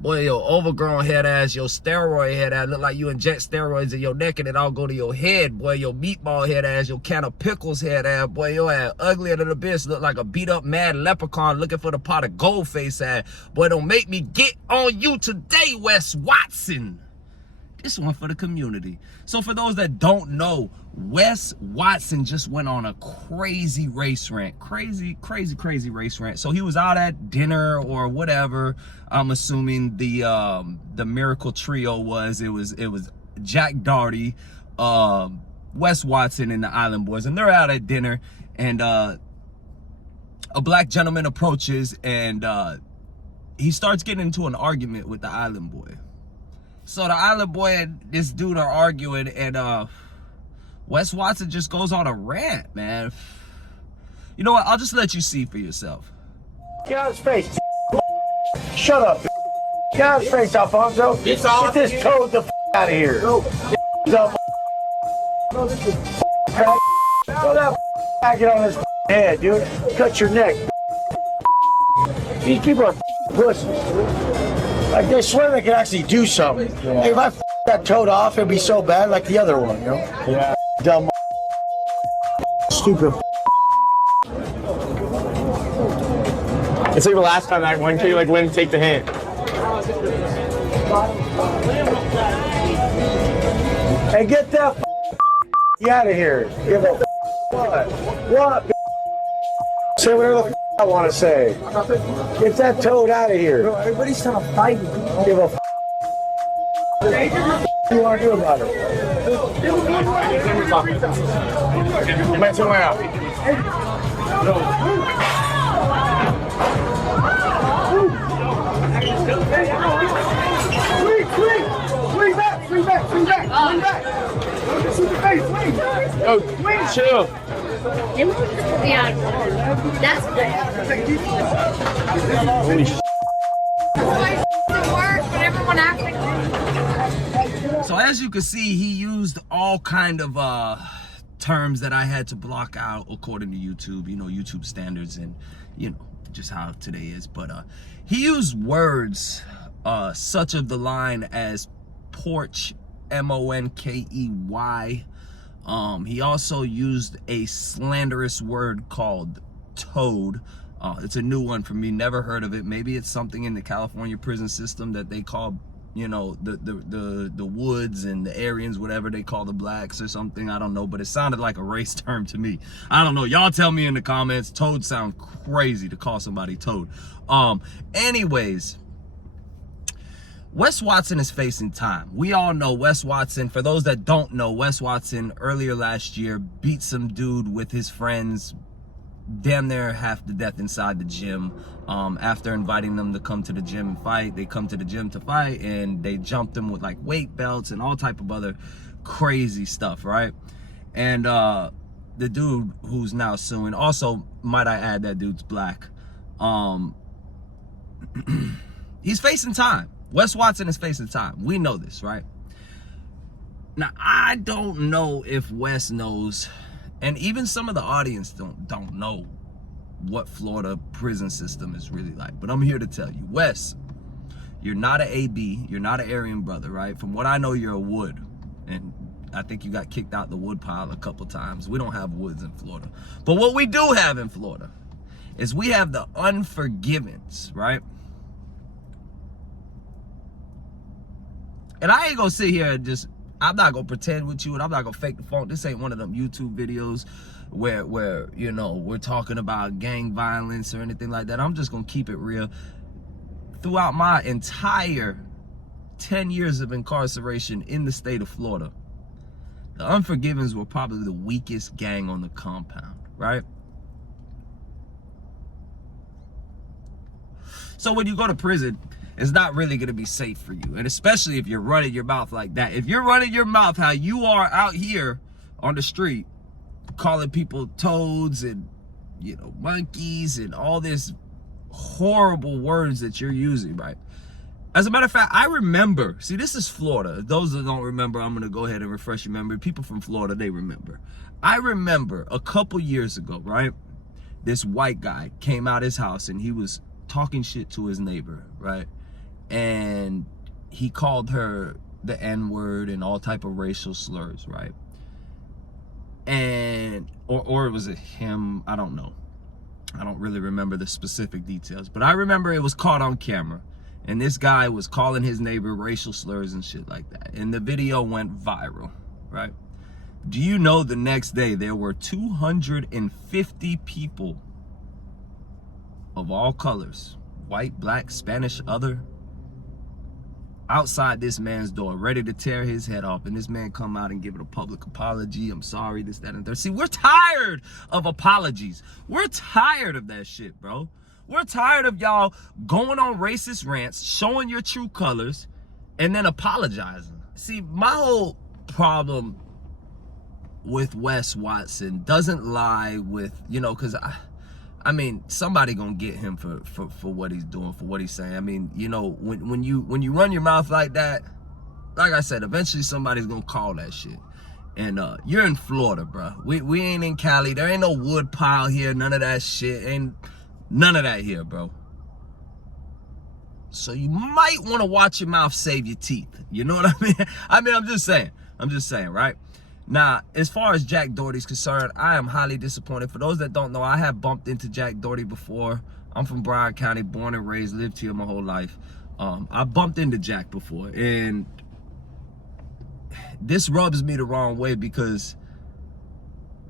Boy, your overgrown head ass, your steroid head ass, look like you inject steroids in your neck and it all go to your head. Boy, your meatball head ass, your can of pickles head ass. Boy, your ass uglier than a bitch, look like a beat up mad leprechaun looking for the pot of gold face ass. Boy, don't make me get on you today, Wes Watson. This one for the community. So for those that don't know, Wes Watson just went on a crazy race rant. Crazy race rant. So he was out at dinner or whatever. I'm assuming the Miracle Trio was. It was Jack Doherty, Wes Watson, and the Island Boys. And they're out at dinner. And a black gentleman approaches and he starts getting into an argument with the Island Boy. So the Island Boy and this dude are arguing, and Wes Watson just goes on a rant, man. You know what? I'll just let you see for yourself. Get out of his face. Shut up. Get out of his face, Alfonso. Get this toad the out of here. Throw that packet on his head, dude. Cut your neck. These people are pussies. Like, they swear they can actually do something. Yeah. Hey, if I that toad off, it'd be so bad like the other one, you know? Yeah. Dumb stupid. It's like the last time that one kid like wouldn't take the hint. Hey, get that out of here. Give a what? Say whatever the I want to say. Get that toad out of here. Bro, everybody's trying to fight you. Give a what do you want to do about it? You might turn around. Swing back. Shoot the face, swing. Yo, chill. Yeah, that's good. Holy shit. So as you can see, he used all kind of terms that I had to block out according to YouTube, you know, YouTube standards and, you know, just how today is. But he used words such of the line as porch, M-O-N-K-E-Y. He also used a slanderous word called toad. It's a new one for me, never heard of it. Maybe it's something in the California prison system that they call, you know, the woods and the Aryans, whatever they call the blacks or something. I don't know, but it sounded like a race term to me. I don't know. Y'all tell me in the comments. Toad sound crazy to call somebody toad. Anyways, Wes Watson is facing time. We all know Wes Watson. For those that don't know, Wes Watson earlier last year beat some dude with his friends damn near half to death inside the gym. After inviting them to come to the gym and fight, they come to the gym to fight and they jumped him with like weight belts and all type of other crazy stuff, right? And the dude who's now suing, also might I add, that dude's black. He's facing time. Wes Watson is facing time. We know this, right? Now, I don't know if Wes knows, and even some of the audience don't know what Florida prison system is really like. But I'm here to tell you, Wes, you're not an AB, you're not an Aryan brother, right? From what I know, you're a Wood. And I think you got kicked out the wood pile a couple times. We don't have Woods in Florida. But what we do have in Florida is we have the Unforgivens, right? And I ain't gonna sit here and just, I'm not gonna pretend with you and I'm not gonna fake the funk. This ain't one of them YouTube videos where you know, we're talking about gang violence or anything like that. I'm just gonna keep it real. Throughout my entire 10 years of incarceration in the state of Florida, the Unforgivens were probably the weakest gang on the compound, right? So when you go to prison, it's not really going to be safe for you. And especially if you're running your mouth like that. If you're running your mouth how you are out here on the street, calling people toads and, you know, monkeys and all this horrible words that you're using, right? As a matter of fact, I remember, see, this is Florida. Those that don't remember, I'm going to go ahead and refresh your memory. People from Florida, they remember. I remember a couple years ago, right? This white guy came out his house and he was talking shit to his neighbor, right? and he called her the N-word and all type of racial slurs, right? And or was it him? I don't know. I don't really remember the specific details, but I remember it was caught on camera, and this guy was calling his neighbor racial slurs and shit like that, and the video went viral, right? Do you know the next day there were 250 people of all colors, white, black, Spanish, other, outside this man's door, ready to tear his head off, and this man come out and give it a public apology. I'm sorry, this, that, and third. See, we're tired of apologies. We're tired of that shit, bro. We're tired of y'all going on racist rants, showing your true colors, and then apologizing. See, my whole problem with Wes Watson doesn't lie with, you know, because I mean, somebody gonna get him for what he's doing, for what he's saying. I mean, you know, when you run your mouth like that, like I said, eventually somebody's gonna call that shit. And you're in Florida, bro. We ain't in Cali. There ain't no wood pile here. None of that shit. Ain't none of that here, bro. So you might want to watch your mouth, save your teeth. You know what I mean? I'm just saying. Right? Now, as far as Jack Doherty's concerned, I am highly disappointed. For those that don't know, I have bumped into Jack Doherty before. I'm from Broward County, born and raised, lived here my whole life. I bumped into Jack before, and this rubs me the wrong way because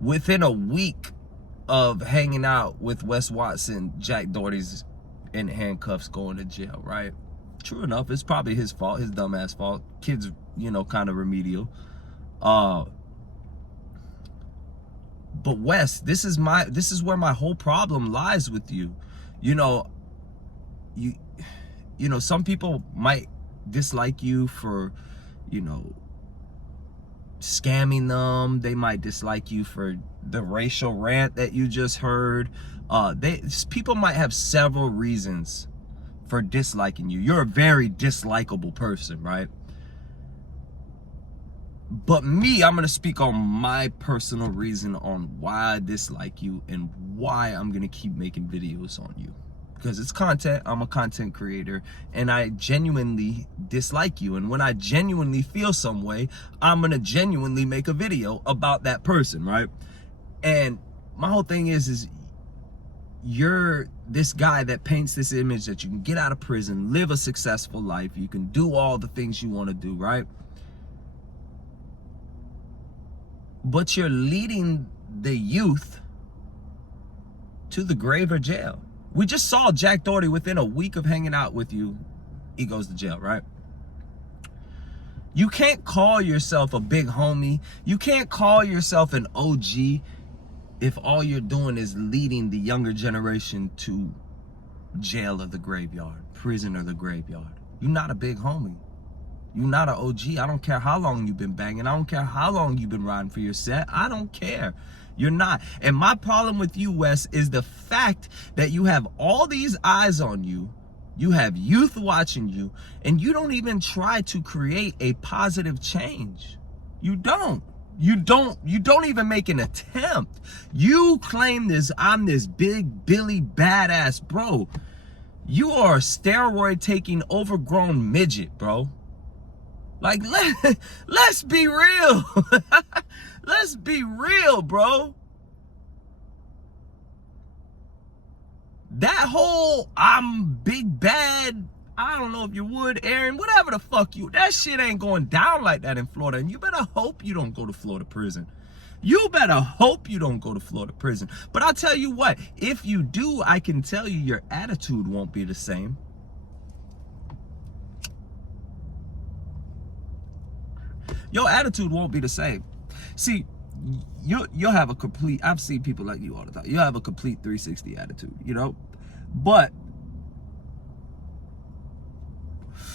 within a week of hanging out with Wes Watson, Jack Doherty's in handcuffs going to jail, right? True enough, it's probably his fault, his dumbass fault. Kids, you know, kind of remedial. But Wes, this is where my whole problem lies with you. You know, you know, some people might dislike you for, you know, scamming them. They might dislike you for the racial rant that you just heard. People might have several reasons for disliking you. You're a very dislikable person, right? But me, I'm going to speak on my personal reason on why I dislike you and why I'm going to keep making videos on you. Because it's content. I'm a content creator, and I genuinely dislike you. And when I genuinely feel some way, I'm going to genuinely make a video about that person, right? And my whole thing is you're this guy that paints this image that you can get out of prison, live a successful life, you can do all the things you want to do, right? But you're leading the youth to the grave or jail. We just saw Jack Doherty within a week of hanging out with you, he goes to jail, right? You can't call yourself a big homie. You can't call yourself an OG if all you're doing is leading the younger generation to jail or the graveyard, prison or the graveyard. You're not a big homie. You're not an OG. I don't care how long you've been banging. I don't care how long you've been riding for your set. I don't care. You're not. And my problem with you, Wes, is the fact that you have all these eyes on you. You have youth watching you, and you don't even try to create a positive change. You don't. You don't even make an attempt. You claim this, I'm this big Billy badass, bro. You are a steroid taking overgrown midget, bro. Like, let's be real. Let's be real, bro. That whole I'm big bad, I don't know if you would, Aaron, whatever the fuck that shit ain't going down like that in Florida. And you better hope you don't go to Florida prison. You better hope you don't go to Florida prison. But I'll tell you what, if you do, I can tell you your attitude won't be the same. Your attitude won't be the same. See, you'll have a complete, I've seen people like you all the time. You'll have a complete 360 attitude, you know? But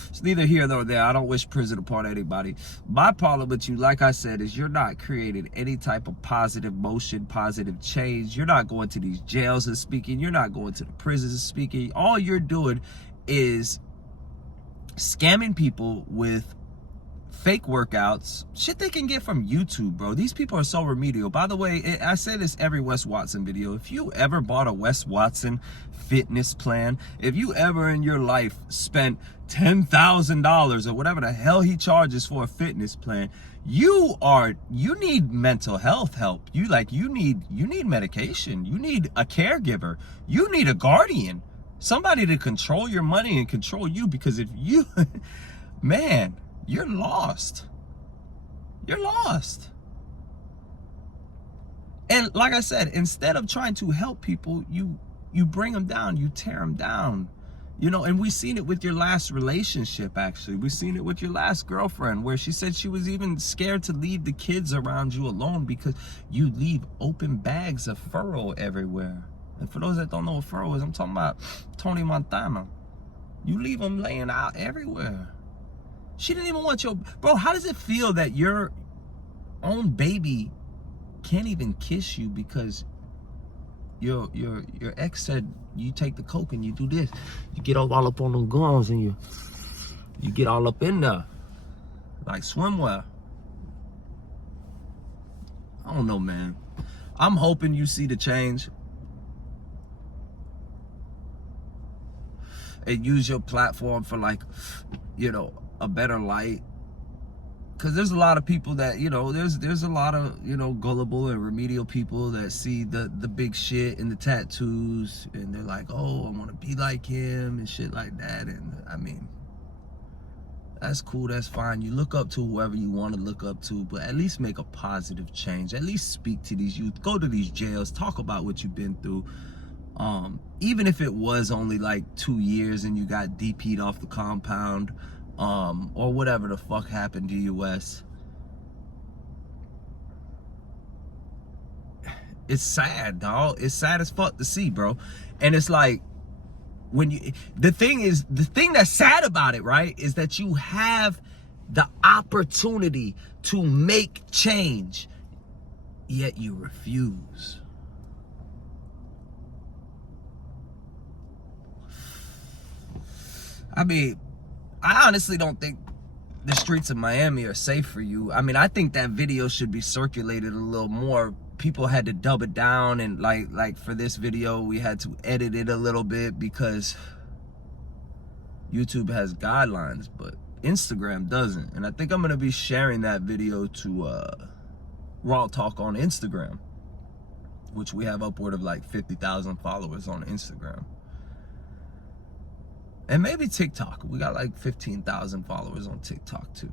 it's neither here nor there. I don't wish prison upon anybody. My problem with you, like I said, is you're not creating any type of positive motion, positive change. You're not going to these jails and speaking. You're not going to the prisons and speaking. All you're doing is scamming people with fake workouts, shit they can get from YouTube, bro. These people are so remedial. By the way, I say this every Wes Watson video. If you ever bought a Wes Watson fitness plan, if you ever in your life spent $10,000 or whatever the hell he charges for a fitness plan, you need mental health help. You need medication. You need a caregiver. You need a guardian. Somebody to control your money and control you, because if you man, you're lost. You're lost. And like I said, instead of trying to help people, you bring them down, you tear them down. You know, and we've seen it with your last relationship, actually. We've seen it with your last girlfriend, where she said she was even scared to leave the kids around you alone because you leave open bags of furrow everywhere. And for those that don't know what furrow is, I'm talking about Tony Montana. You leave them laying out everywhere. She didn't even want your... Bro, how does it feel that your own baby can't even kiss you because your ex said you take the coke and you do this? You get all up on them gums and you get all up in there like swimwear. I don't know, man. I'm hoping you see the change and use your platform for, like, you know, a better light. Because there's a lot of people that, you know, there's a lot of, you know, gullible and remedial people that see the big shit and the tattoos, and they're like, oh, I want to be like him and shit like that. And I mean, that's cool, that's fine. You look up to whoever you want to look up to, but at least make a positive change. At least speak to these youth. Go to these jails. Talk about what you've been through. Even if it was only like 2 years and you got DP'd off the compound, or whatever the fuck happened to you, Wes. It's sad, dog. It's sad as fuck to see, bro. And it's like, when you, the thing that's sad about it, right, is that you have the opportunity to make change, yet you refuse. I mean, I honestly don't think the streets of Miami are safe for you. I mean, I think that video should be circulated a little more. People had to dub it down, and like for this video, we had to edit it a little bit because YouTube has guidelines, but Instagram doesn't. And I think I'm gonna be sharing that video to Raw Talk on Instagram, which we have upward of like 50,000 followers on Instagram. And maybe TikTok. We got like 15,000 followers on TikTok too.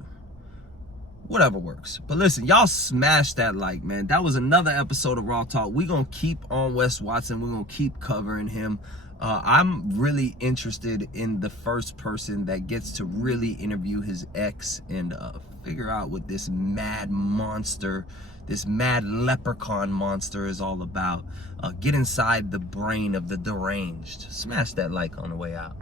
Whatever works. But listen, y'all smash that like, man. That was another episode of Raw Talk. We're going to keep on Wes Watson. We're going to keep covering him. I'm really interested in the first person that gets to really interview his ex and figure out what this mad monster, this mad leprechaun monster is all about. Get inside the brain of the deranged. Smash that like on the way out.